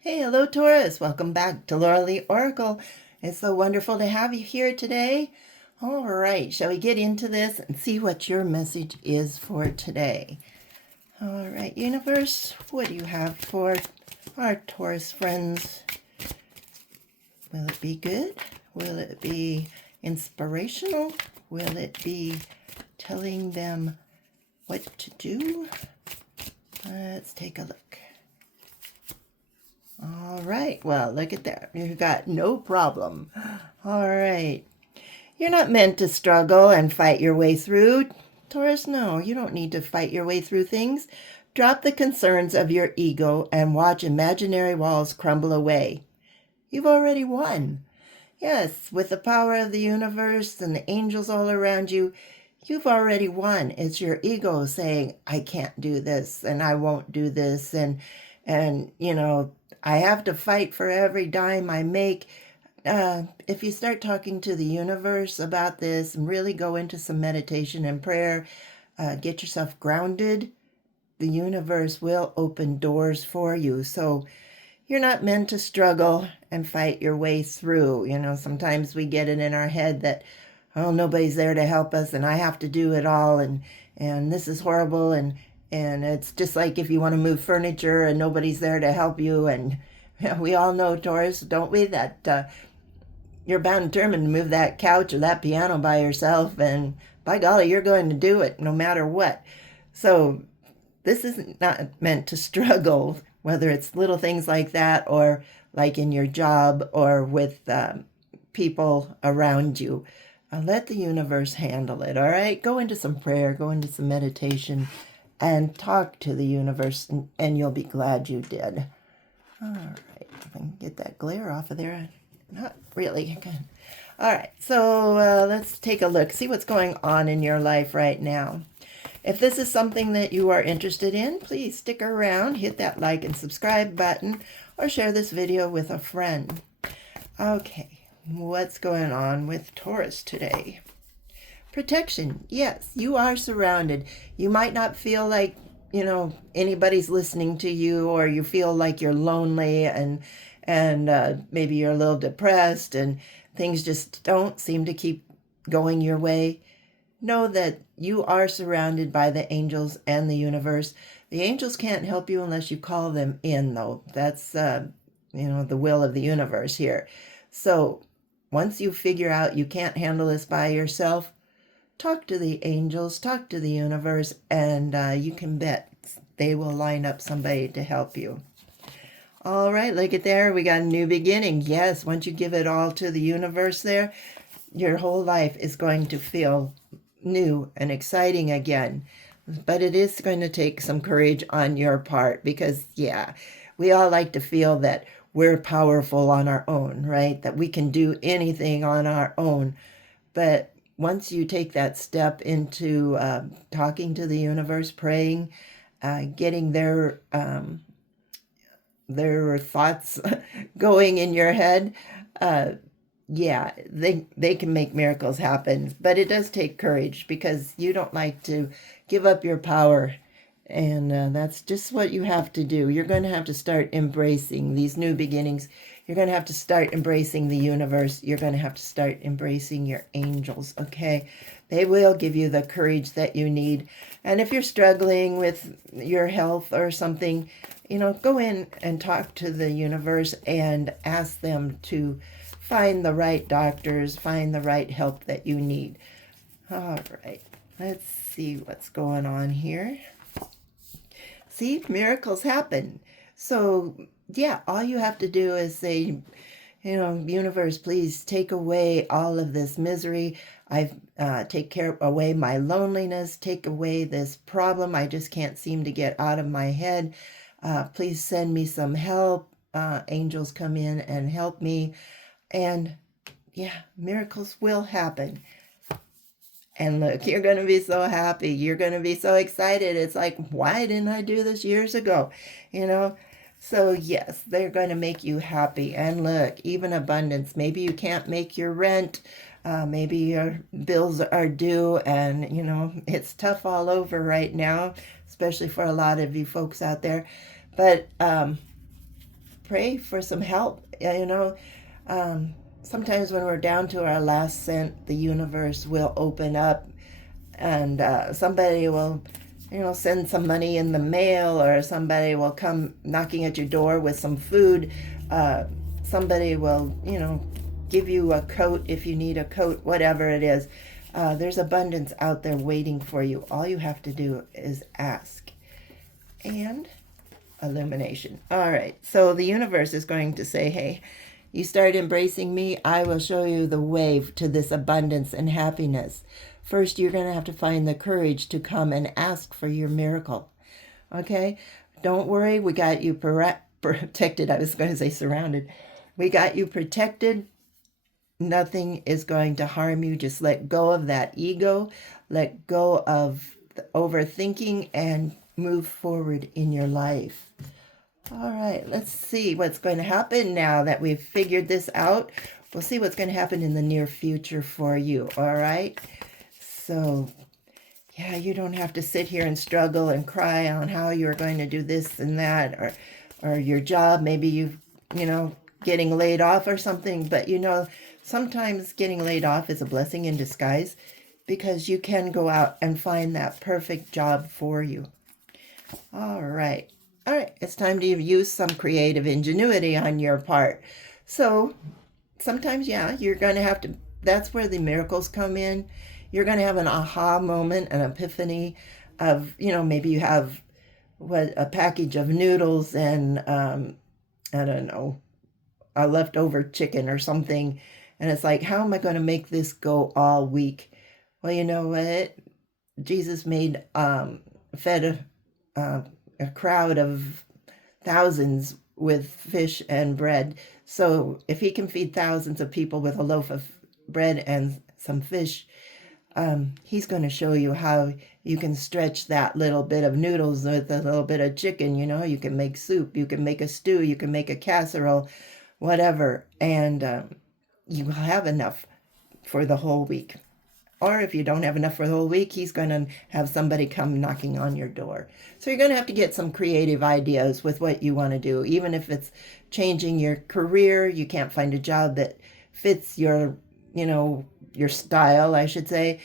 Hey, hello, Taurus. Welcome back to Laura Lee Oracle. It's so wonderful to have you here today. All right, shall we get into this and see what your message is for today? All right, universe, what do you have for our Taurus friends? Will it be good? Will it be inspirational? Will it be telling them what to do? Let's take a look. All right, well, look at that. You got no problem. All right. You're not meant to struggle and fight your way through. Taurus, no, you don't need to fight your way through things. Drop the concerns of your ego and watch imaginary walls crumble away. You've already won. Yes, with the power of the universe and the angels all around you, you've already won. It's your ego saying, I can't do this and I won't do this and I have to fight for every dime I make. If you start talking to the universe about this and really go into some meditation and prayer, get yourself grounded, the universe will open doors for you. So you're not meant to struggle and fight your way through. Sometimes we get it in our head that, oh, nobody's there to help us and I have to do it all and this is horrible and it's just like if you want to move furniture and nobody's there to help you. And we all know, Taurus, don't we, that you're bound and determined to move that couch or that piano by yourself. And by golly, you're going to do it no matter what. So this is not meant to struggle, whether it's little things like that or like in your job or with people around you. Let the universe handle it, all right? Go into some prayer, go into some meditation, and talk to the universe, and you'll be glad you did. All right, if I can get that glare off of there. Not really. All right, so let's take a look, see what's going on in your life right now. If this is something that you are interested in, please stick around, hit that like and subscribe button, or share this video with a friend. Okay, what's going on with Taurus today? Protection. Yes, you are surrounded. You might not feel like, anybody's listening to you, or you feel like you're lonely and maybe you're a little depressed and things just don't seem to keep going your way. Know that you are surrounded by the angels and the universe. The angels can't help you unless you call them in, though. That's, the will of the universe here. So once you figure out you can't handle this by yourself, talk to the angels, talk to the universe, and you can bet they will line up somebody to help you. All right, look at there. We got a new beginning. Yes, once you give it all to the universe there, your whole life is going to feel new and exciting again. But it is going to take some courage on your part because, yeah, we all like to feel that we're powerful on our own, right? That we can do anything on our own. But once you take that step into talking to the universe, praying, getting their thoughts going in your head, yeah, they can make miracles happen. But it does take courage because you don't like to give up your power. And that's just what you have to do. You're going to have to start embracing these new beginnings. You're going to have to start embracing the universe. You're going to have to start embracing your angels, okay? They will give you the courage that you need. And if you're struggling with your health or something, go in and talk to the universe and ask them to find the right doctors, find the right help that you need. All right, let's see what's going on here. See, miracles happen. So, yeah, all you have to do is say, universe, please take away all of this misery. Take away my loneliness, take away this problem I just can't seem to get out of my head. Please send me some help. Angels come in and help me. And yeah, miracles will happen. And look, you're going to be so happy. You're going to be so excited. It's like, why didn't I do this years ago? So yes, they're going to make you happy. And look, even abundance. Maybe you can't make your rent. Maybe your bills are due. And, it's tough all over right now, especially for a lot of you folks out there. But pray for some help. Sometimes when we're down to our last cent, the universe will open up, and somebody will, send some money in the mail, or somebody will come knocking at your door with some food. Somebody will, give you a coat if you need a coat, whatever it is. There's abundance out there waiting for you. All you have to do is ask. And illumination. All right, so the universe is going to say, hey, you start embracing me, I will show you the way to this abundance and happiness. First, you're going to have to find the courage to come and ask for your miracle. Okay? Don't worry, we got you protected. I was going to say surrounded. We got you protected. Nothing is going to harm you. Just let go of that ego. Let go of the overthinking and move forward in your life. All right, let's see what's going to happen now that we've figured this out. We'll see what's going to happen in the near future for you, all right? So, yeah, you don't have to sit here and struggle and cry on how you're going to do this and that, or your job, maybe you getting laid off or something, but sometimes getting laid off is a blessing in disguise, because you can go out and find that perfect job for you. All right, it's time to use some creative ingenuity on your part. So sometimes, you're going to have to, that's where the miracles come in. You're going to have an aha moment, an epiphany of, maybe you have a package of noodles and, I don't know, a leftover chicken or something. And it's like, how am I going to make this go all week? Well, you know what? Jesus fed a crowd of thousands with fish and bread. So if he can feed thousands of people with a loaf of bread and some fish, he's going to show you how you can stretch that little bit of noodles with a little bit of chicken. You can make soup, you can make a stew, you can make a casserole, whatever, and you will have enough for the whole week. Or if you don't have enough for the whole week, he's going to have somebody come knocking on your door. So you're going to have to get some creative ideas with what you want to do. Even if it's changing your career, you can't find a job that fits your style, I should say.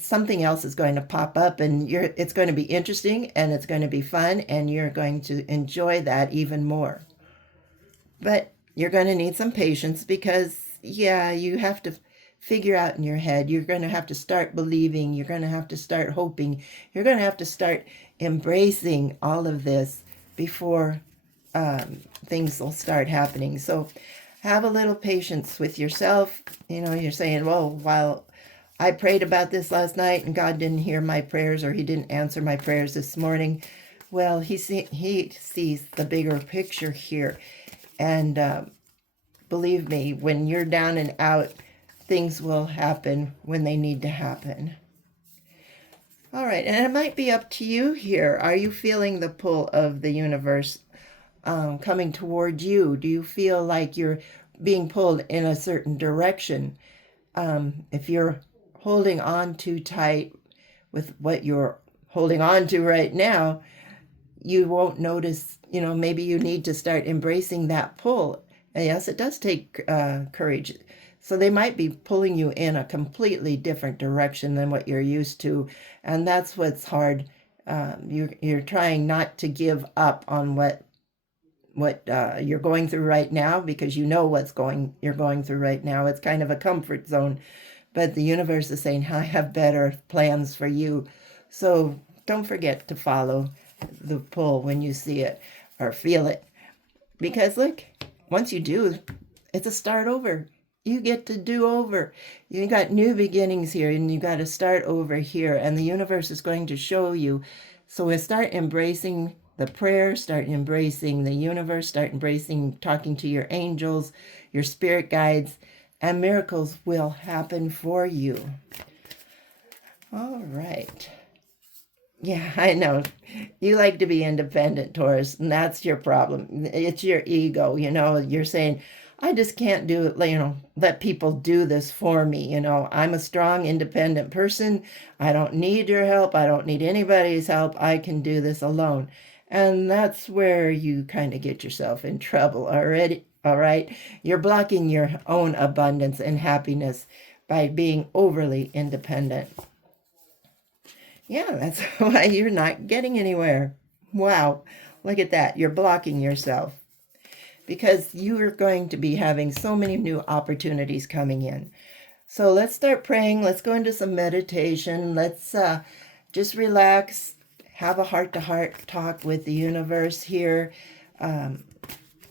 Something else is going to pop up, and it's going to be interesting, and it's going to be fun, and you're going to enjoy that even more. But you're going to need some patience, because, you have to figure out in your head. You're going to have to start believing. You're going to have to start hoping. You're going to have to start embracing all of this before things will start happening. So have a little patience with yourself. You're saying, well, while I prayed about this last night and God didn't hear my prayers, or he didn't answer my prayers this morning. Well, he sees the bigger picture here. And believe me, when you're down and out, things will happen when they need to happen. All right, and it might be up to you here. Are you feeling the pull of the universe coming toward you? Do you feel like you're being pulled in a certain direction? If you're holding on too tight with what you're holding on to right now, you won't notice, maybe you need to start embracing that pull. And yes, it does take courage. So they might be pulling you in a completely different direction than what you're used to. And that's what's hard. You're trying not to give up on what you're going through right now, because you know you're going through right now. It's kind of a comfort zone. But the universe is saying, I have better plans for you. So don't forget to follow the pull when you see it or feel it. Because look, once you do, it's a start over. You get to do over. You got new beginnings here, and you got to start over here. And the universe is going to show you. So we start embracing the prayer, start embracing the universe, start embracing talking to your angels, your spirit guides, and miracles will happen for you. All right. Yeah, I know. You like to be independent, Taurus, and that's your problem. It's your ego, You're saying, I just can't do it, let people do this for me. I'm a strong, independent person. I don't need your help. I don't need anybody's help. I can do this alone. And that's where you kind of get yourself in trouble already. All right. You're blocking your own abundance and happiness by being overly independent. Yeah, that's why you're not getting anywhere. Wow. Look at that. You're blocking yourself because you are going to be having so many new opportunities coming in. So let's start praying. Let's go into some meditation. Let's just relax, have a heart-to-heart talk with the universe here.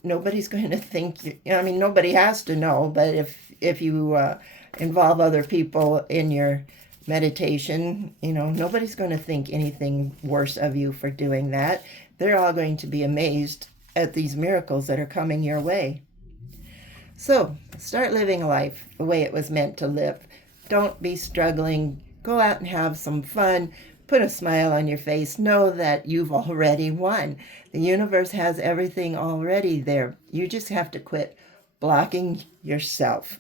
Nobody's going to think, I mean, nobody has to know, but if you involve other people in your meditation, nobody's going to think anything worse of you for doing that. They're all going to be amazed at these miracles that are coming your way. So start living life the way it was meant to live. Don't be struggling. Go out and have some fun. Put a smile on your face. Know that you've already won. The universe has everything already there. You just have to quit blocking yourself.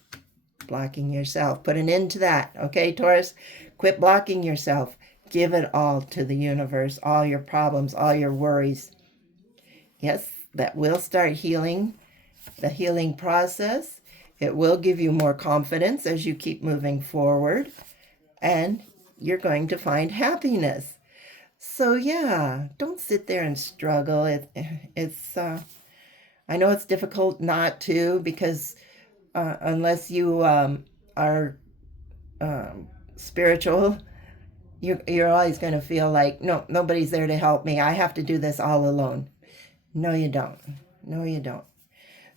Blocking yourself. Put an end to that. Okay, Taurus? Quit blocking yourself. Give it all to the universe. All your problems, all your worries. Yes, that will start healing. The healing process. It will give you more confidence as you keep moving forward, and you're going to find happiness. So yeah, don't sit there and struggle. It's I know it's difficult not to, because unless you are spiritual, you're always going to feel like, no, nobody's there to help me. I have to do this all alone. No, you don't. No, you don't.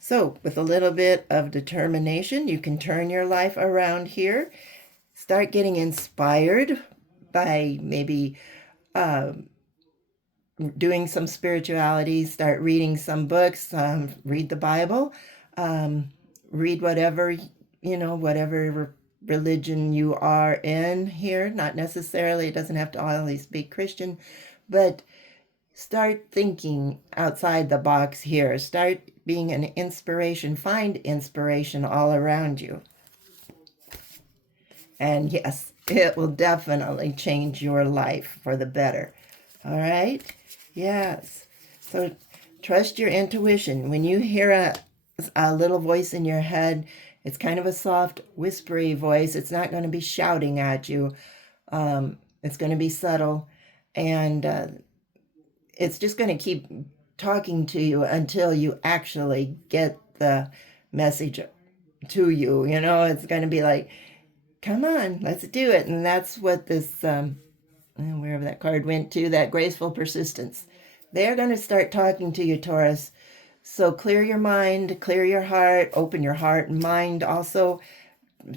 So with a little bit of determination, you can turn your life around here. Start getting inspired by maybe doing some spirituality. Start reading some books. Read the Bible. Read whatever, whatever religion you are in here. Not necessarily, it doesn't have to always be Christian, but start thinking outside the box here. Start being an inspiration. Find inspiration all around you. And yes, it will definitely change your life for the better. All right? Yes. So trust your intuition. When you hear a little voice in your head, it's kind of a soft, whispery voice. It's not going to be shouting at you. It's going to be subtle. And it's just going to keep talking to you until you actually get the message to you. It's going to be like, come on, let's do it. And that's what this, wherever that card went to, that graceful persistence. They're going to start talking to you, Taurus. So clear your mind, clear your heart, open your heart and mind also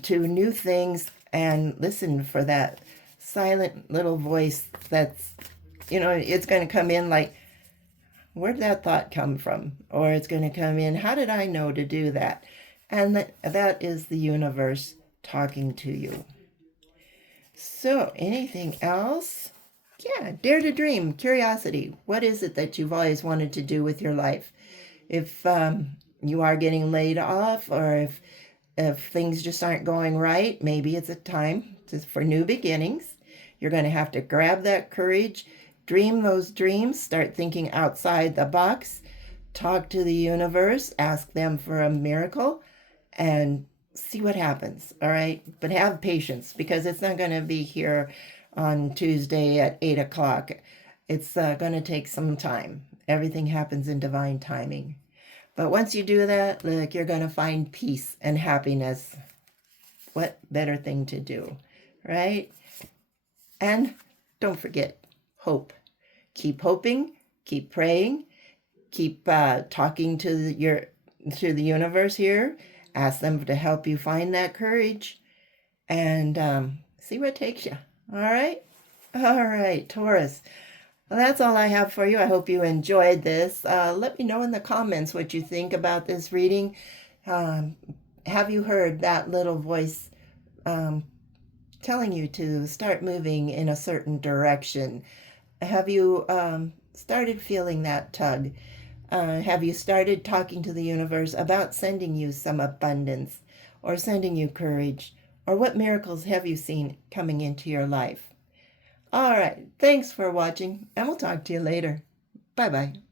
to new things, and listen for that silent little voice that's, it's going to come in like, where did that thought come from? Or it's going to come in, how did I know to do that? And that is the universe talking to you. So anything else? Yeah, dare to dream, curiosity. What is it that you've always wanted to do with your life? If you are getting laid off, or if things just aren't going right, maybe it's a time for new beginnings. You're going to have to grab that courage, dream those dreams, start thinking outside the box, talk to the universe, ask them for a miracle, and see what happens. All right? But have patience, because it's not going to be here on Tuesday at 8 o'clock. It's going to take some time. Everything happens in divine timing. But once you do that, look, you're going to find peace and happiness. What better thing to do, right? And don't forget, hope. Keep hoping, keep praying, keep talking to the universe here. Ask them to help you find that courage, and see where it takes you. All right? All right, Taurus. Well, that's all I have for you. I hope you enjoyed this. Let me know in the comments what you think about this reading. Have you heard that little voice telling you to start moving in a certain direction? Have you started feeling that tug? Have you started talking to the universe about sending you some abundance, or sending you courage? Or what miracles have you seen coming into your life? All right, thanks for watching, and we'll talk to you later. Bye-bye.